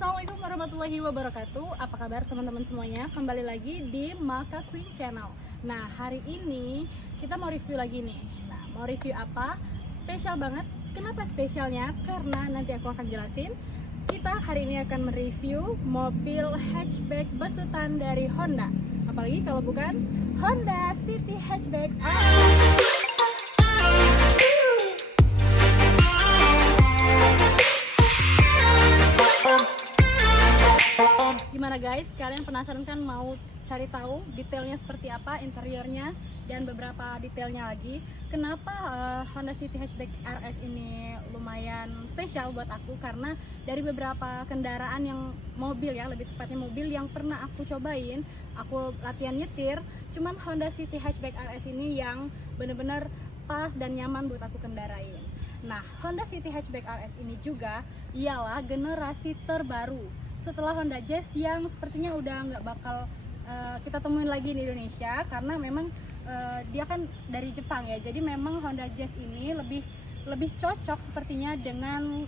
Assalamualaikum warahmatullahi wabarakatuh. Apa kabar teman-teman semuanya? Kembali lagi di Maka Queen Channel. Nah, hari ini kita mau review lagi nih. Nah, mau review apa? Spesial banget. Kenapa spesialnya? Karena nanti aku akan jelasin. Kita hari ini akan mereview mobil hatchback besutan dari Honda. Apalagi kalau bukan Honda City Hatchback. Gimana guys, kalian penasaran kan mau cari tahu detailnya seperti apa, interiornya dan beberapa detailnya lagi. Kenapa Honda City Hatchback RS ini lumayan spesial buat aku? Karena dari beberapa kendaraan yang mobil ya, lebih tepatnya mobil yang pernah aku cobain, aku latihan nyetir, cuman Honda City Hatchback RS ini yang bener-bener pas dan nyaman buat aku kendarain. Nah, Honda City Hatchback RS ini juga ialah generasi terbaru setelah Honda Jazz yang sepertinya udah nggak bakal kita temuin lagi di Indonesia, karena memang dia kan dari Jepang ya. Jadi memang Honda Jazz ini lebih cocok sepertinya dengan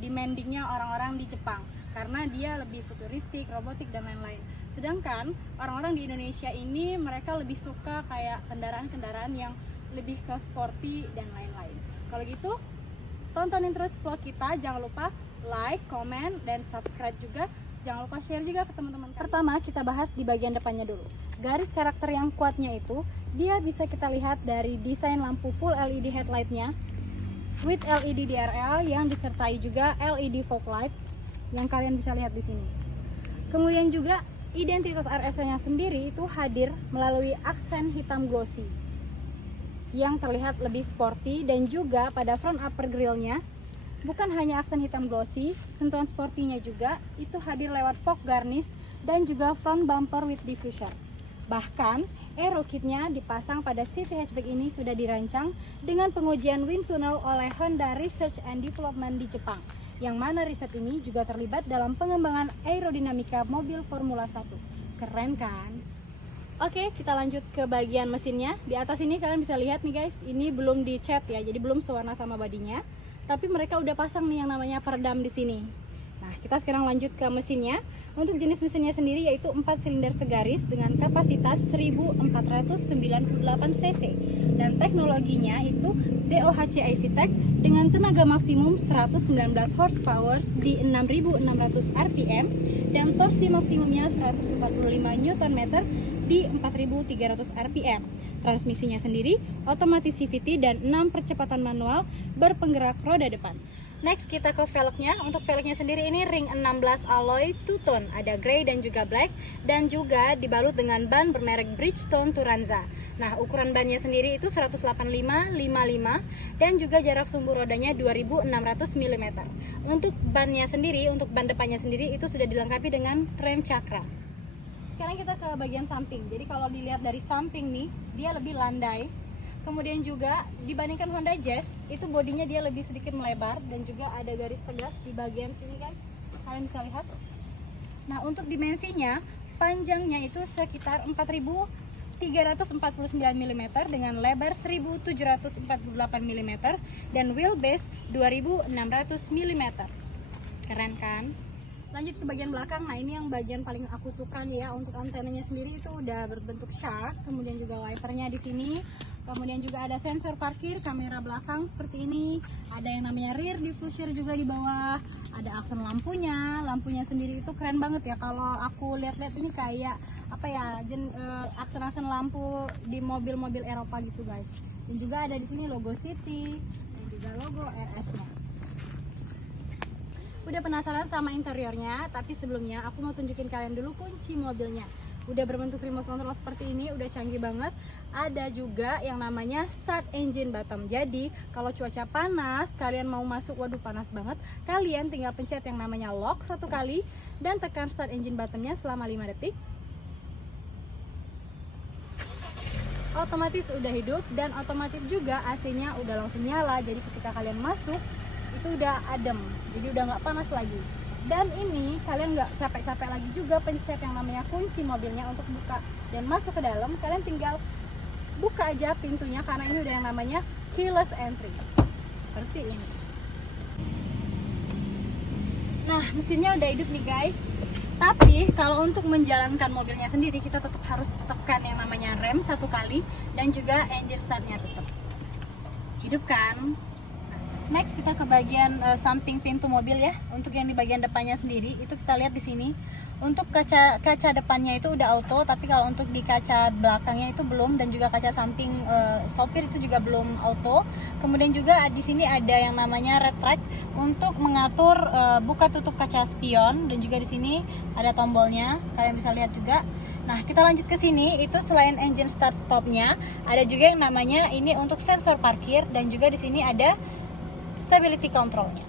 demandingnya orang-orang di Jepang, karena dia lebih futuristik, robotik dan lain-lain. Sedangkan orang-orang di Indonesia ini mereka lebih suka kayak kendaraan-kendaraan yang lebih ke sporty dan lain-lain. Kalau gitu, tontonin terus vlog kita, jangan lupa like, comment, dan subscribe juga. Jangan lupa share juga ke teman-teman. Pertama, kita bahas di bagian depannya dulu. Garis karakter yang kuatnya itu, dia bisa kita lihat dari desain lampu full LED headlightnya with LED DRL yang disertai juga LED fog light yang kalian bisa lihat di sini. Kemudian juga identitas RS-nya sendiri itu hadir melalui aksen hitam glossy yang terlihat lebih sporty, dan juga pada front upper grillnya bukan hanya aksen hitam glossy, sentuhan sportinya juga itu hadir lewat fog garnish dan juga front bumper with diffuser. Bahkan aero kitnya dipasang pada City Hatchback ini sudah dirancang dengan pengujian wind tunnel oleh Honda Research and Development di Jepang, yang mana riset ini juga terlibat dalam pengembangan aerodinamika mobil Formula 1. Keren kan? Oke, kita lanjut ke bagian mesinnya. Di atas ini kalian bisa lihat nih guys, ini belum dicat ya, jadi belum sewarna sama bodinya. Tapi mereka udah pasang nih yang namanya peredam di sini. Nah, kita sekarang lanjut ke mesinnya. Untuk jenis mesinnya sendiri yaitu 4 silinder segaris dengan kapasitas 1498 cc. Dan teknologinya itu DOHC iVTEC dengan tenaga maksimum 119 horsepower di 6600 rpm dan torsi maksimumnya 145 Nm di 4300 rpm. Transmisinya sendiri otomatis CVT dan 6 percepatan manual berpenggerak roda depan. Next kita ke velgnya. Untuk velgnya sendiri ini ring 16 alloy two tone, ada grey dan juga black, dan juga dibalut dengan ban bermerek Bridgestone Turanza. Nah, ukuran bannya sendiri itu 185/55 dan juga jarak sumbu rodanya 2600 mm. Untuk bannya sendiri, untuk ban depannya sendiri itu sudah dilengkapi dengan rem cakra. Sekarang kita ke bagian samping. Jadi kalau dilihat dari samping nih, dia lebih landai. Kemudian juga dibandingkan Honda Jazz, itu bodinya dia lebih sedikit melebar dan juga ada garis tegas di bagian sini guys. Kalian bisa lihat. Nah, untuk dimensinya, panjangnya itu sekitar 4349 mm dengan lebar 1748 mm dan wheelbase 2600 mm. Keren kan? Lanjut ke bagian belakang. Nah, ini yang bagian paling aku suka nih ya. Untuk antenanya sendiri itu udah berbentuk shark, kemudian juga wipernya di sini. Kemudian juga ada sensor parkir, kamera belakang seperti ini. Ada yang namanya rear diffuser juga di bawah. Ada aksen lampunya. Lampunya sendiri itu keren banget ya. Kalau aku lihat-lihat ini kayak apa ya? Aksen-aksen lampu di mobil-mobil Eropa gitu guys. Dan juga ada di sini logo City dan juga logo RS-nya. Udah penasaran sama interiornya, tapi sebelumnya aku mau tunjukin kalian dulu kunci mobilnya. Udah berbentuk remote control seperti ini, udah canggih banget. Ada juga yang namanya start engine button. Jadi kalau cuaca panas, kalian mau masuk, waduh panas banget, kalian tinggal pencet yang namanya lock satu kali dan tekan start engine buttonnya selama 5 detik. Otomatis udah hidup dan otomatis juga AC-nya udah langsung nyala. Jadi ketika kalian masuk itu udah adem, jadi udah nggak panas lagi. Dan ini kalian nggak capek-capek lagi juga pencet yang namanya kunci mobilnya untuk buka dan masuk ke dalam. Kalian tinggal buka aja pintunya karena ini udah yang namanya keyless entry seperti ini. Nah, mesinnya udah hidup nih guys. Tapi kalau untuk menjalankan mobilnya sendiri, kita tetap harus tekan yang namanya rem 1 kali dan juga engine startnya tetap. Hidup kan? Next kita ke bagian samping pintu mobil ya. Untuk yang di bagian depannya sendiri itu kita lihat di sini. Untuk kaca depannya itu udah auto, tapi kalau untuk di kaca belakangnya itu belum, dan juga kaca samping sopir itu juga belum auto. Kemudian juga di sini ada yang namanya red track untuk mengatur buka tutup kaca spion, dan juga di sini ada tombolnya, kalian bisa lihat juga. Nah, kita lanjut ke sini, itu selain engine start stopnya, ada juga yang namanya ini untuk sensor parkir, dan juga di sini ada stability controlnya.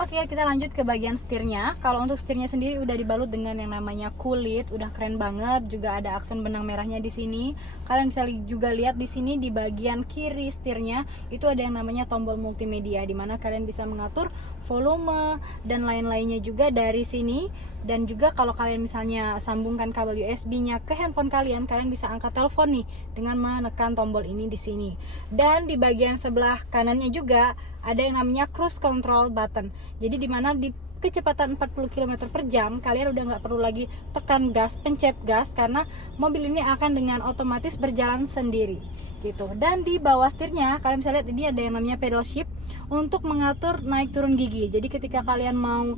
Oke, kita lanjut ke bagian setirnya. Kalau untuk setirnya sendiri udah dibalut dengan yang namanya kulit, udah keren banget. Juga ada aksen benang merahnya di sini. Kalian bisa juga lihat di sini di bagian kiri setirnya itu ada yang namanya tombol multimedia, di mana kalian bisa mengatur volume dan lain-lainnya juga dari sini. Dan juga kalau kalian misalnya sambungkan kabel USB-nya ke handphone kalian, kalian bisa angkat telepon nih dengan menekan tombol ini di sini. Dan di bagian sebelah kanannya juga ada yang namanya cruise control button. Jadi dimana di kecepatan 40 km per jam kalian udah nggak perlu lagi tekan gas, pencet gas, karena mobil ini akan dengan otomatis berjalan sendiri gitu. Dan di bawah setirnya kalian bisa lihat ini ada yang namanya pedal shift untuk mengatur naik turun gigi. Jadi ketika kalian mau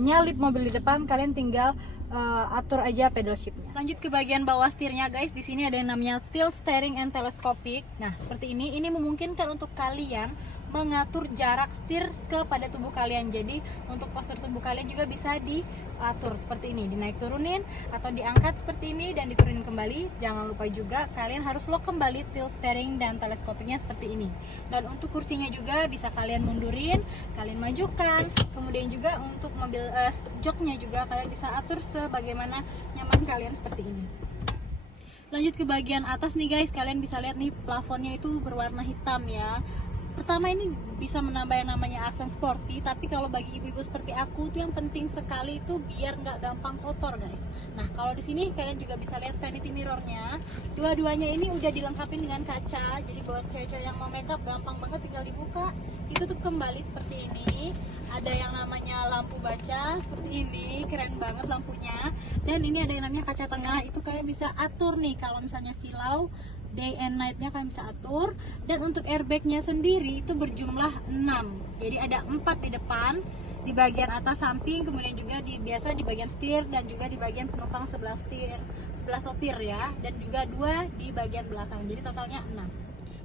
nyalip mobil di depan, kalian tinggal atur aja pedal shiftnya. Lanjut ke bagian bawah setirnya guys, di sini ada yang namanya tilt steering and telescopic. Nah seperti ini memungkinkan untuk kalian mengatur jarak setir kepada tubuh kalian. Jadi untuk postur tubuh kalian juga bisa diatur seperti ini, dinaik turunin atau diangkat seperti ini dan diturunin kembali. Jangan lupa juga kalian harus lock kembali tilt steering dan teleskopiknya seperti ini. Dan untuk kursinya juga bisa kalian mundurin, kalian majukan. Kemudian juga untuk mobil joknya juga kalian bisa atur sebagaimana nyaman kalian seperti ini. Lanjut ke bagian atas nih guys, kalian bisa lihat nih plafonnya itu berwarna hitam ya. Pertama ini bisa menambah yang namanya aksen sporty, tapi kalau bagi ibu-ibu seperti aku tuh yang penting sekali itu biar nggak gampang kotor guys. Nah kalau di sini kalian juga bisa lihat vanity mirrornya, dua-duanya ini udah dilengkapi dengan kaca, jadi buat cewek-cewek yang mau makeup gampang banget, tinggal dibuka, ditutup kembali seperti ini. Ada yang namanya lampu baca seperti ini, keren banget lampunya. Dan ini ada yang namanya kaca tengah, itu kalian bisa atur nih kalau misalnya silau day and night-nya kalian bisa atur. Dan untuk airbag-nya sendiri itu berjumlah 6. Jadi ada 4 di depan, di bagian atas samping, kemudian juga biasa di bagian setir, dan juga di bagian penumpang sebelah setir, sebelah sopir ya, dan juga 2 di bagian belakang. Jadi totalnya 6.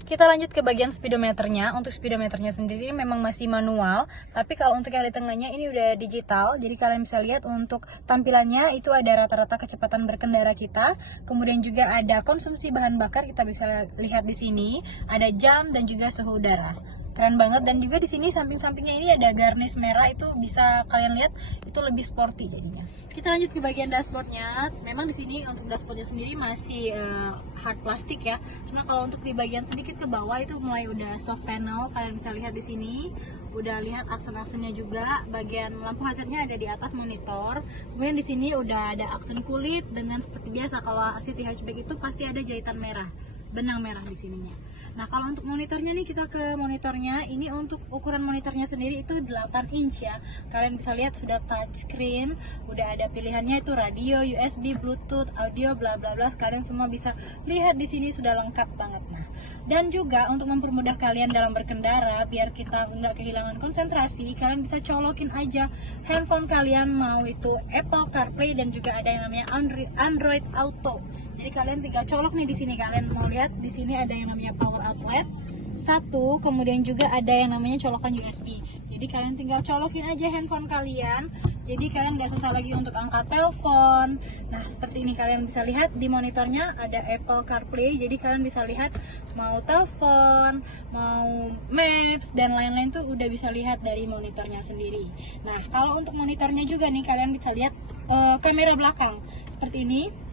Kita lanjut ke bagian speedometernya. Untuk speedometernya sendiri memang masih manual, tapi kalau untuk yang di tengahnya ini udah digital. Jadi kalian bisa lihat untuk tampilannya itu ada rata-rata kecepatan berkendara kita. Kemudian juga ada konsumsi bahan bakar, kita bisa lihat di sini. Ada jam dan juga suhu udara. Keren banget. Dan juga di sini samping-sampingnya ini ada garnish merah, itu bisa kalian lihat itu lebih sporty jadinya. Kita lanjut ke bagian dashboardnya. Memang di sini untuk dashboardnya sendiri masih hard plastik ya. Cuma kalau untuk di bagian sedikit ke bawah itu mulai udah soft panel. Kalian bisa lihat di sini. Udah lihat aksen-aksennya juga. Bagian lampu hazardnya ada di atas monitor. Kemudian di sini udah ada aksen kulit dengan seperti biasa kalau City Hatchback itu pasti ada jahitan merah, benang merah di sininya. Nah kalau untuk monitornya nih, kita ke monitornya. Ini untuk ukuran monitornya sendiri itu 8 inch ya. Kalian bisa lihat sudah touchscreen, udah ada pilihannya itu radio, USB, Bluetooth, audio, bla bla bla. Kalian semua bisa lihat di sini sudah lengkap banget. Nah, dan juga untuk mempermudah kalian dalam berkendara, biar kita nggak kehilangan konsentrasi, kalian bisa colokin aja handphone kalian, mau itu Apple CarPlay dan juga ada yang namanya Android Auto. Jadi kalian tinggal colok nih di sini. Kalian mau lihat di sini ada yang namanya power outlet 1, kemudian juga ada yang namanya colokan USB. Jadi kalian tinggal colokin aja handphone kalian. Jadi kalian nggak susah lagi untuk angkat telepon. Nah seperti ini kalian bisa lihat di monitornya ada Apple CarPlay. Jadi kalian bisa lihat mau telepon, mau Maps dan lain-lain tuh udah bisa lihat dari monitornya sendiri. Nah kalau untuk monitornya juga nih kalian bisa lihat kamera belakang seperti ini.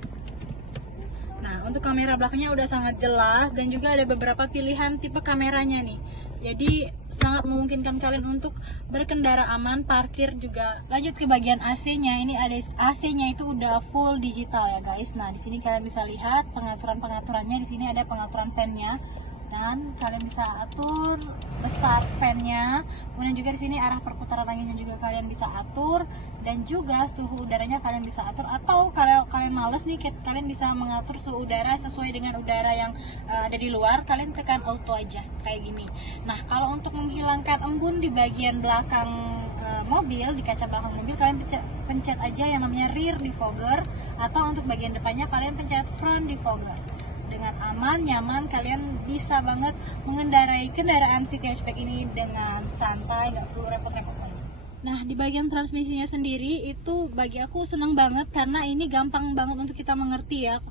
Nah untuk kamera belakangnya udah sangat jelas dan juga ada beberapa pilihan tipe kameranya nih. Jadi sangat memungkinkan kalian untuk berkendara aman, parkir juga. Lanjut ke bagian AC-nya. Ini ada AC-nya itu udah full digital ya guys. Nah di sini kalian bisa lihat pengaturannya. Di sini ada pengaturan fan-nya. dan kalian bisa atur besar fan-nya. Kemudian juga di sini arah perputaran anginnya juga kalian bisa atur, dan juga suhu udaranya kalian bisa atur, atau kalau kalian males nih, kalian bisa mengatur suhu udara sesuai dengan udara yang ada di luar. Kalian tekan auto aja kayak gini. Nah, kalau untuk menghilangkan embun di bagian belakang mobil, di kaca belakang mobil, kalian pencet aja yang namanya rear defogger, atau untuk bagian depannya kalian pencet front defogger. Dengan aman, nyaman, kalian bisa banget mengendarai kendaraan City Hatchback ini dengan santai, nggak perlu repot-repot lagi. Nah, di bagian transmisinya sendiri itu bagi aku senang banget karena ini gampang banget untuk kita mengerti ya.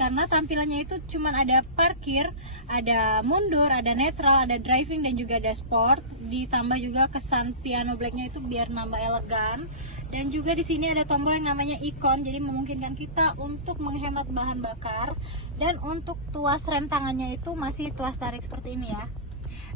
Karena tampilannya itu cuman ada parkir, ada mundur, ada netral, ada driving, dan juga ada sport. Ditambah juga kesan piano blacknya itu biar nambah elegan. Dan juga di sini ada tombol yang namanya ikon, jadi memungkinkan kita untuk menghemat bahan bakar. Dan untuk tuas rem tangannya itu masih tuas tarik seperti ini ya.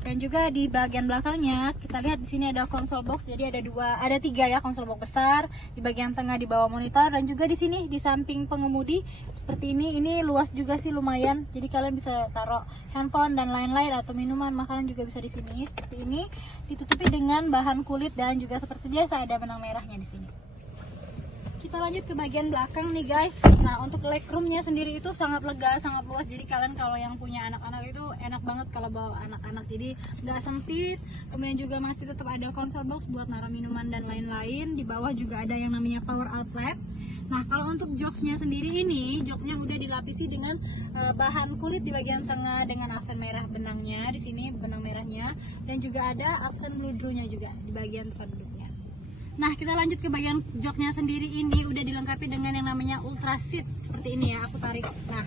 Dan juga di bagian belakangnya kita lihat di sini ada console box, jadi ada tiga ya console box besar. Di bagian tengah di bawah monitor, dan juga di sini di samping pengemudi seperti ini. Ini luas juga sih lumayan, jadi kalian bisa taruh handphone dan lain-lain, atau minuman, makanan juga bisa di sini seperti ini. Ditutupi dengan bahan kulit, dan juga seperti biasa ada benang merahnya di sini. Kita lanjut ke bagian belakang nih guys. Nah, untuk legroomnya sendiri itu sangat lega, sangat luas. Jadi kalian kalau yang punya anak-anak itu enak banget kalau bawa anak-anak. Jadi nggak sempit. Kemudian juga masih tetap ada console box buat naruh minuman dan lain-lain. Di bawah juga ada yang namanya power outlet. Nah, kalau untuk joksnya sendiri ini, joknya udah dilapisi dengan bahan kulit di bagian tengah dengan aksen merah benangnya di sini, benang merahnya, dan juga ada aksen bludrunya juga di bagian tempat duduknya. Nah, kita lanjut ke bagian joknya sendiri. Ini udah dilengkapi dengan yang namanya ultra seat seperti ini ya, aku tarik. Nah,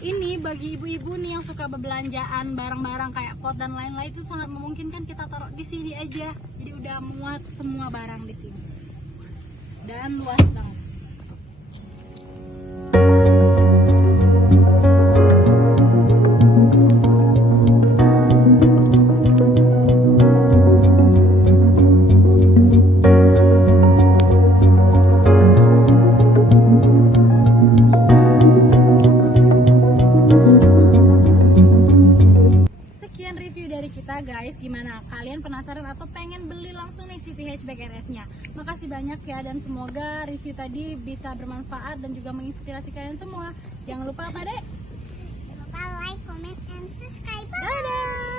ini bagi ibu-ibu nih yang suka bebelanjaan barang-barang kayak pot dan lain-lain, itu sangat memungkinkan kita taruh di sini aja. Jadi udah muat semua barang di sini. Dan luas banget. Guys, gimana? Kalian penasaran atau pengen beli langsung nih City Hatchback RS-nya? Makasih banyak ya, dan semoga review tadi bisa bermanfaat dan juga menginspirasi kalian semua. Jangan lupa apa dek? Jangan lupa like, comment, and subscribe. Dadah!